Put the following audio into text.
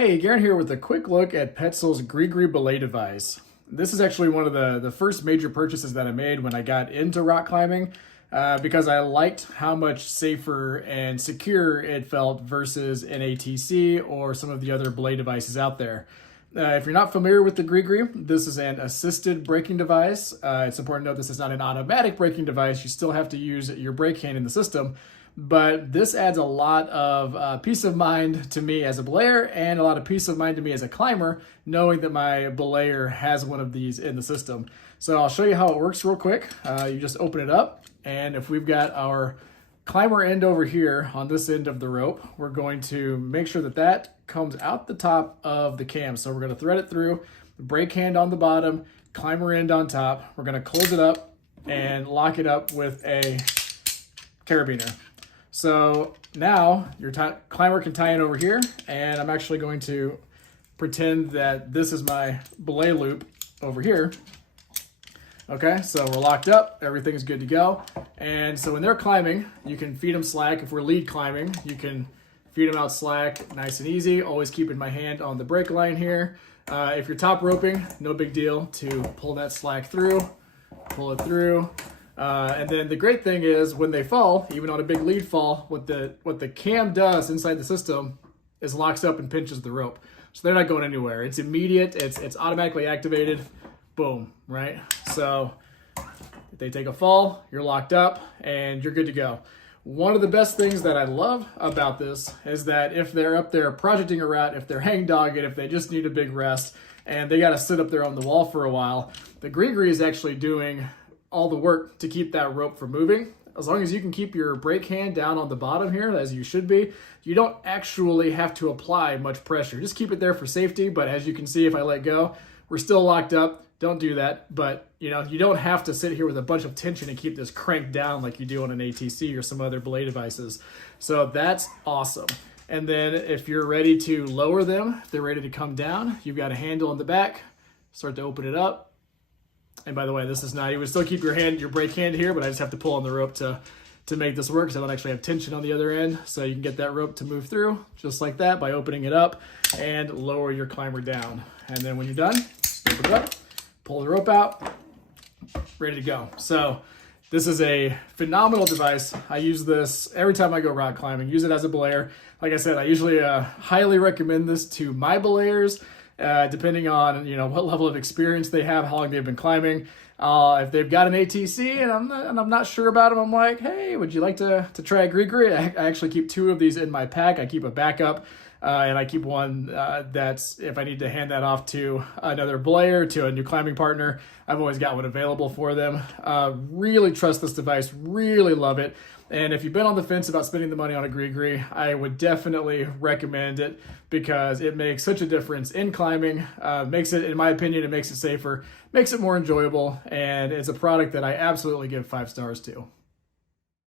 Hey, Garen here with a quick look at Petzl's GRIGRI Belay device. This is actually one of the first major purchases that I made when I got into rock climbing because I liked how much safer and secure it felt versus an ATC or some of the other belay devices out there. If you're not familiar with the GRIGRI, this is an assisted braking device. It's important to note this is not an automatic braking device. You still have to use your brake hand in the system. But this adds a lot of peace of mind to me as a belayer and a lot of peace of mind to me as a climber, knowing that my belayer has one of these in the system. So I'll show you how it works real quick. You just open it up, and if we've got our climber end over here on this end of the rope, we're going to make sure that that comes out the top of the cam. So we're going to thread it through, brake hand on the bottom, climber end on top. We're going to close it up and lock it up with a carabiner. So now your climber can tie in over here, and I'm actually going to pretend that this is my belay loop over here. Okay, so we're locked up, everything's good to go. And so when they're climbing, you can feed them slack. If we're lead climbing, you can feed them out slack, nice and easy. Always keeping my hand on the brake line here. If you're top roping, no big deal to pull that slack through, pull it through. And then the great thing is when they fall, even on a big lead fall, what the cam does inside the system is locks up and pinches the rope. So they're not going anywhere. It's immediate. It's automatically activated. Boom, right? So if they take a fall, you're locked up and you're good to go. One of the best things that I love about this is that if they're up there projecting a route, if they're hang dogging, if they just need a big rest and they got to sit up there on the wall for a while, the GRIGRI is actually doing all the work to keep that rope from moving. As long as you can keep your brake hand down on the bottom here, as you should be, you don't actually have to apply much pressure. Just keep it there for safety, but as you can see, if I let go, we're still locked up. Don't do that, but you don't have to sit here with a bunch of tension and keep this cranked down like you do on an ATC or some other belay devices. So that's awesome. And then if you're ready to lower them, if they're ready to come down, you've got a handle in the back, start to open it up. And by the way, this is not, you would still keep your brake hand here, but I just have to pull on the rope to make this work because I don't actually have tension on the other end. So you can get that rope to move through just like that by opening it up and lower your climber down. And then when you're done, open it up, pull the rope out, ready to go. So this is a phenomenal device. I use this every time I go rock climbing, use it as a belayer. Like I said, I usually highly recommend this to my belayers. Depending on what level of experience they have, how long they've been climbing. If they've got an ATC and I'm not sure about them, I'm like, hey, would you like to try a GRIGRI? I actually keep two of these in my pack. I keep a backup, and I keep one that's if I need to hand that off to another belayer, to a new climbing partner. I've always got one available for them. Really trust this device. Really love it. And if you've been on the fence about spending the money on a GRIGRI, I would definitely recommend it because it makes such a difference in climbing. Makes it, in my opinion, it makes it safer, makes it more enjoyable, and it's a product that I absolutely give 5 stars to.